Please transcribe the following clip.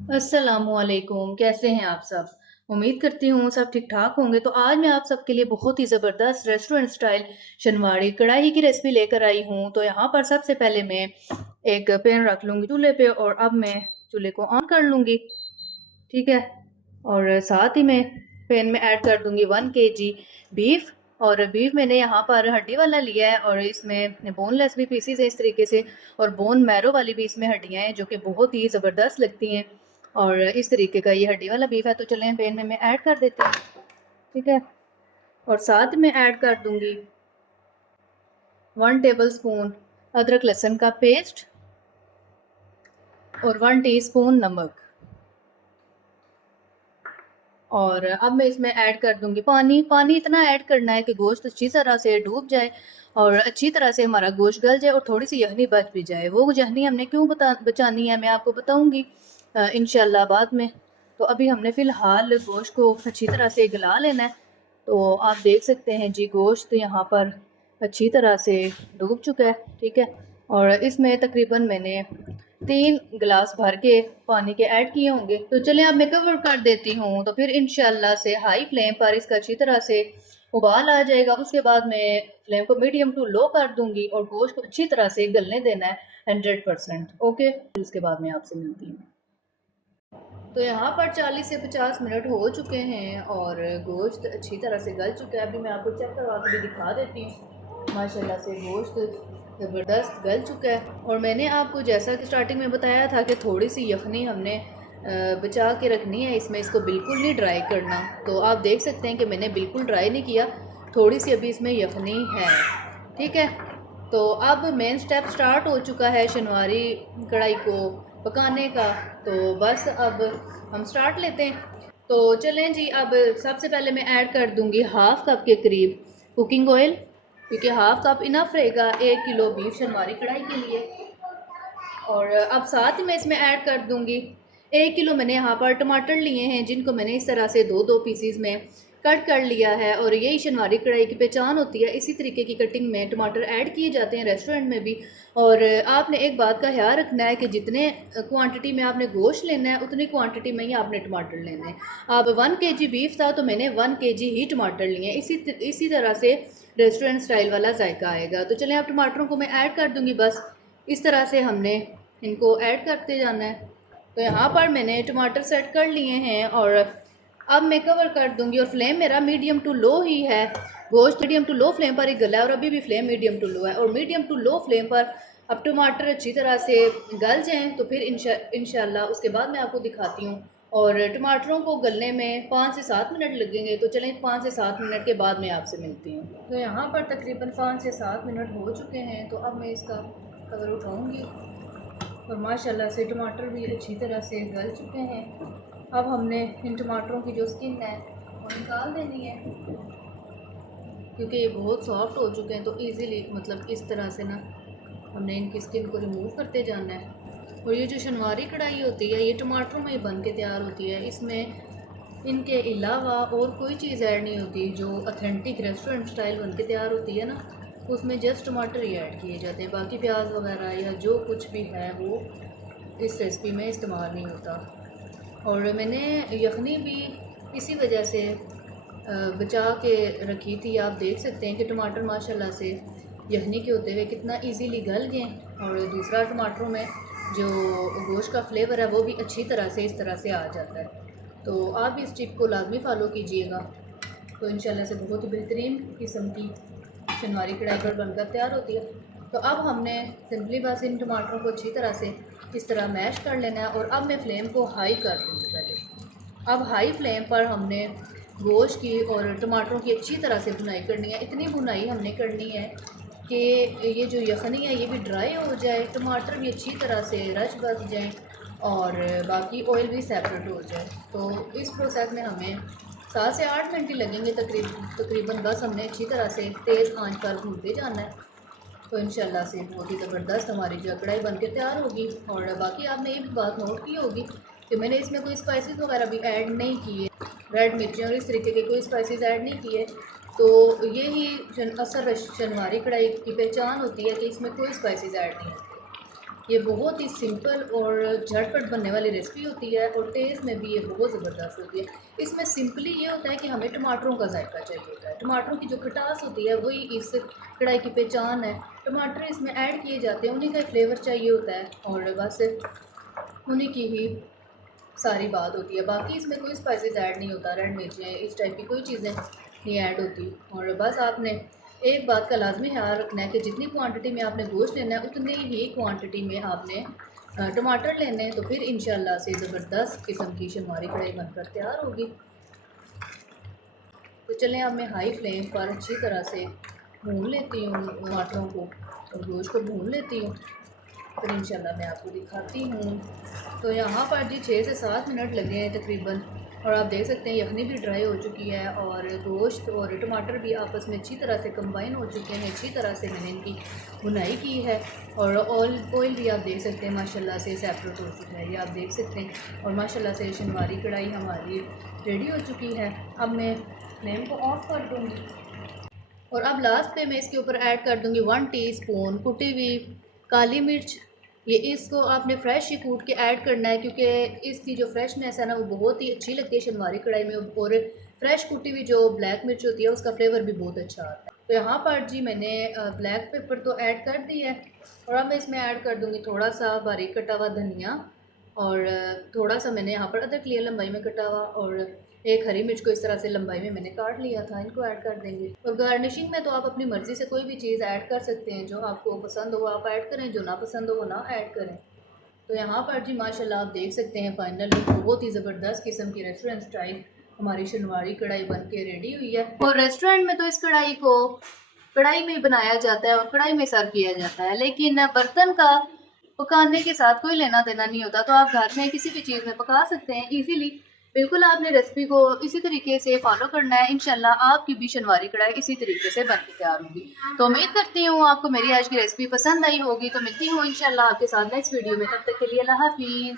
अस्सलामुअलैकुम, कैसे हैं आप सब? उम्मीद करती हूँ सब ठीक-ठाक होंगे। तो आज मैं आप सबके लिए बहुत ही ज़बरदस्त रेस्टोरेंट स्टाइल शनवाड़ी कढ़ाई की रेसिपी लेकर आई हूँ। तो यहाँ पर सबसे पहले मैं एक पैन रख लूँगी चूल्हे पे और अब मैं चूल्हे को ऑन कर लूँगी, ठीक है? और साथ ही मैं पैन में ऐड कर दूँगी 1 केजी बीफ। और बीफ मैंने यहाँ पर हड्डी वाला लिया है और इसमें बोनलेस भी पीसेज़ हैं इस तरीके से, और बोन मैरो वाली भी इसमें हड्डियाँ हैं जो कि बहुत ही ज़बरदस्त लगती हैं। और इस तरीके का ये हड्डी वाला बीफ है। तो चलें पैन में मैं ऐड कर देती हूँ, ठीक है? और साथ में ऐड कर दूँगी 1 टेबलस्पून अदरक लहसुन का पेस्ट और 1 टीस्पून नमक। और अब मैं इसमें ऐड कर दूँगी पानी। पानी इतना ऐड करना है कि गोश्त अच्छी तरह से डूब जाए और अच्छी तरह से हमारा गोश्त गल जाए और थोड़ी-सी यखनी बच भी जाए। वो यखनी हमने क्यों बचानी है मैं आपको बताऊँगी इंशाल्लाह बाद में। तो अभी हमने फ़िलहाल गोश्त को अच्छी तरह से गला लेना है। तो आप देख सकते हैं जी गोश्त यहाँ पर अच्छी तरह से डूब चुका है, ठीक है? और इसमें तकरीबन मैंने 3 गिलास भर के पानी के ऐड किए होंगे। तो चलें अब मैं कवर कर देती हूँ, तो फिर इंशाल्लाह से हाई फ्लेम पर इसका अच्छी तरह से उबाल आ जाएगा। उसके बाद मैं फ्लेम को मीडियम टू लो कर दूँगी और गोश्त को अच्छी तरह से गलने देना है 100%। ओके, उसके बाद मैं आपसे मिलती हूँ। तो यहाँ पर 40 से 50 मिनट हो चुके हैं और गोश्त अच्छी तरह से गल चुका है। अभी मैं आपको चेक करवा के भी दिखा देती हूँ। माशाल्लाह से गोश्त ज़बरदस्त गल चुका है। और मैंने आपको जैसा कि स्टार्टिंग में बताया था कि थोड़ी सी यखनी हमने बचा के रखनी है इसमें, इसको बिल्कुल नहीं ड्राई करना। तो आप देख सकते हैं कि मैंने बिल्कुल ड्राई नहीं किया, थोड़ी सी अभी इसमें यखनी है, ठीक है? तो अब मेन स्टेप स्टार्ट हो चुका है शनवारी कढ़ाई को पकाने का। तो बस अब हम स्टार्ट लेते हैं। तो चलें जी, अब सबसे पहले मैं ऐड कर दूंगी हाफ़ कप के करीब कुकिंग ऑयल, क्योंकि हाफ़ कप इनफ रहेगा 1 किलो बीफ शनवारी कढ़ाई के लिए। और अब साथ ही मैं इसमें ऐड कर दूंगी 1 किलो मैंने यहाँ पर टमाटर लिए हैं, जिनको मैंने इस तरह से दो दो पीसीज में कट कर लिया है। और यही शनवारी कढ़ाई की पहचान होती है, इसी तरीके की कटिंग में टमाटर ऐड किए जाते हैं रेस्टोरेंट में भी। और आपने एक बात का ख्याल रखना है कि जितने क्वांटिटी में आपने गोश्त लेना है उतनी क्वांटिटी में ही आपने टमाटर लेने हैं। अब 1 केजी बीफ था तो मैंने 1 केजी ही टमाटर लिए हैं। इसी तरह से रेस्टोरेंट स्टाइल वाला जायका आएगा। तो चलें अब टमाटरों को मैं ऐड कर दूँगी। बस इस तरह से हमने इनको ऐड करते जाना है। तो यहाँ पर मैंने टमाटर सेट कर लिए हैं और अब मैं कवर कर दूंगी। और फ्लेम मेरा मीडियम टू लो ही है। गोश्त मीडियम टू लो फ्लेम पर ही गला है और अभी भी फ्लेम मीडियम टू लो है। और मीडियम टू लो फ्लेम पर अब टमाटर अच्छी तरह से गल जाएं तो फिर इंशाल्लाह उसके बाद मैं आपको दिखाती हूँ। और टमाटरों को गलने में 5 से 7 मिनट लगेंगे। तो चलें 5 से 7 मिनट के बाद मैं आपसे मिलती हूँ। तो यहाँ पर तकरीबन 5 से 7 मिनट हो चुके हैं। तो अब मैं इसका कवर उठाऊँगी और माशाल्लाह से टमाटर भी अच्छी तरह से गल चुके हैं। अब हमने इन टमाटरों की जो स्किन है वो निकाल देनी है, क्योंकि ये बहुत सॉफ्ट हो चुके हैं। तो इजीली मतलब इस तरह से ना हमने इनकी स्किन को रिमूव करते जाना है। और ये जो शनवारी कढ़ाई होती है ये टमाटरों में ही बन के तैयार होती है, इसमें इनके अलावा और कोई चीज़ ऐड नहीं होती। जो ऑथेंटिक रेस्टोरेंट स्टाइल बन के तैयार होती है ना, उसमें जस्ट टमाटर ही ऐड किए जाते हैं, बाकी प्याज वगैरह या जो कुछ भी है वो इस रेसिपी में इस्तेमाल नहीं होता। और मैंने यखनी भी इसी वजह से बचा के रखी थी। आप देख सकते हैं कि टमाटर माशाल्लाह से यखनी के होते हुए कितना इजीली गल गए। और दूसरा टमाटरों में जो गोश्त का फ्लेवर है वो भी अच्छी तरह से इस तरह से आ जाता है। तो आप इस टिप को लाजमी फ़ॉलो कीजिएगा, तो इंशाल्लाह से बहुत ही बेहतरीन किस्म की शनवारी कढ़ाई पर बनकर तैयार होती है। तो अब हमने सिंपली बस इन टमाटरों को अच्छी तरह से इस तरह मैश कर लेना है। और अब मैं फ्लेम को हाई कर दूँगी पहले। अब हाई फ्लेम पर हमने गोश्त की और टमाटरों की अच्छी तरह से भुनाई करनी है। इतनी भुनाई हमने करनी है कि ये जो यखनी है ये भी ड्राई हो जाए, टमाटर भी अच्छी तरह से रच बच जाए और बाकी ऑयल भी सेपरेट हो जाए। तो इस प्रोसेस में हमें 7 से 8 मिनट ही लगेंगे तकरीबन। बस हमने अच्छी तरह से तेज़ आंच पर भूनते जाना है। तो इंशाल्लाह से बहुत ही ज़बरदस्त हमारी जो कढ़ाई बन के तैयार होगी। और बाकी आपने एक बात नोट की होगी कि मैंने इसमें कोई स्पाइसेस वगैरह भी ऐड नहीं किए, रेड मिर्ची और इस तरीके के कोई स्पाइसेस ऐड नहीं किए। तो यही असल शनवारी कढ़ाई की पहचान होती है कि इसमें कोई स्पाइसेस ऐड नहीं होते। ये बहुत ही सिंपल और झटपट बनने वाली रेसिपी होती है और टेस्ट में भी ये बहुत ज़बरदस्त होती है। इसमें सिंपली ये होता है कि हमें टमाटरों का जायका चाहिए होता है। टमाटरों की जो खटास होती है वही इस कढ़ाई की पहचान है। टमाटर इसमें ऐड किए जाते हैं, उन्हीं का फ्लेवर चाहिए होता है और बस उन्हीं की ही सारी बात होती है। बाकी इसमें कोई स्पाइसेस ऐड नहीं होता, रेड मिर्चें इस टाइप की कोई चीज़ें नहीं ऐड होती। और बस आपने एक बात का लाजमी ख्याल रखना है कि जितनी क्वांटिटी में आपने गोश्त लेना है उतनी ही क्वांटिटी में आपने टमाटर लेने हैं, तो फिर इंशाल्लाह से ज़बरदस्त किस्म की शनवारी कढ़ाई बनकर तैयार होगी। तो चलें अब मैं हाई फ्लेम पर अच्छी तरह से भून लेती हूँ टमाटरों को और गोश्त को भून लेती हूँ, फिर इंशाल्लाह मैं आपको दिखाती हूँ। तो यहाँ पर जी 6 से 7 मिनट लगे हैं तकरीबन और आप देख सकते हैं यखनी भी ड्राई हो चुकी है और गोश्त और टमाटर भी आपस में अच्छी तरह से कंबाइन हो चुके हैं। अच्छी तरह से मैंने इनकी भुनाई की है और ऑयल भी आप देख सकते हैं माशाल्लाह से सेपरेट हो चुका है, ये आप देख सकते हैं। और माशाल्लाह से शनवारी कढ़ाई हमारी रेडी हो चुकी है। अब मैं फ्लेम को ऑफ कर दूँगी और अब लास्ट पे मैं इसके ऊपर ऐड कर दूँगी 1 टीस्पून कुटी हुई काली मिर्च। ये इसको आपने फ्रेश ही कूट के ऐड करना है क्योंकि इसकी जो फ्रेशनेस है ना वो बहुत ही अच्छी लगती है शनवारी कढ़ाई में और फ्रेश कुटी हुई जो ब्लैक मिर्च होती है उसका फ्लेवर भी बहुत अच्छा आता है। तो यहाँ पर जी मैंने ब्लैक पेपर तो ऐड कर दी है और अब मैं इसमें ऐड कर दूँगी थोड़ा सा बारीक कटा हुआ धनिया और थोड़ा सा मैंने यहाँ पर अदरक लिया लंबाई में कटा हुआ और एक हरी मिर्च को इस तरह से लंबाई में मैंने काट लिया था, इनको ऐड कर देंगे। और गार्निशिंग में तो आप अपनी मर्ज़ी से कोई भी चीज़ ऐड कर सकते हैं, जो आपको पसंद हो आप ऐड करें, जो ना पसंद हो वो ना ऐड करें। तो यहाँ पर जी माशाल्लाह आप देख सकते हैं फाइनली बहुत ही ज़बरदस्त किस्म की रेस्टोरेंट स्टाइल हमारी शनवारी कढ़ाई बन के रेडी हुई है। और रेस्टोरेंट में तो इस कढ़ाई को कढ़ाई में बनाया जाता है और कढ़ाई में सर्व किया जाता है, लेकिन बर्तन का पकाने के साथ कोई लेना देना नहीं होता। तो आप घर में किसी भी चीज़ में पका सकते हैं इजीली। बिल्कुल आपने रेसिपी को इसी तरीके से फॉलो करना है, इंशाल्लाह आपकी भी शनवारी कढ़ाई इसी तरीके से बन के तैयार होगी। तो उम्मीद करती हूँ आपको मेरी आज की रेसिपी पसंद आई होगी। तो मिलती हूँ इंशाल्लाह आपके साथ नेक्स्ट वीडियो में, तब तक के लिए अल्लाह हाफिज़।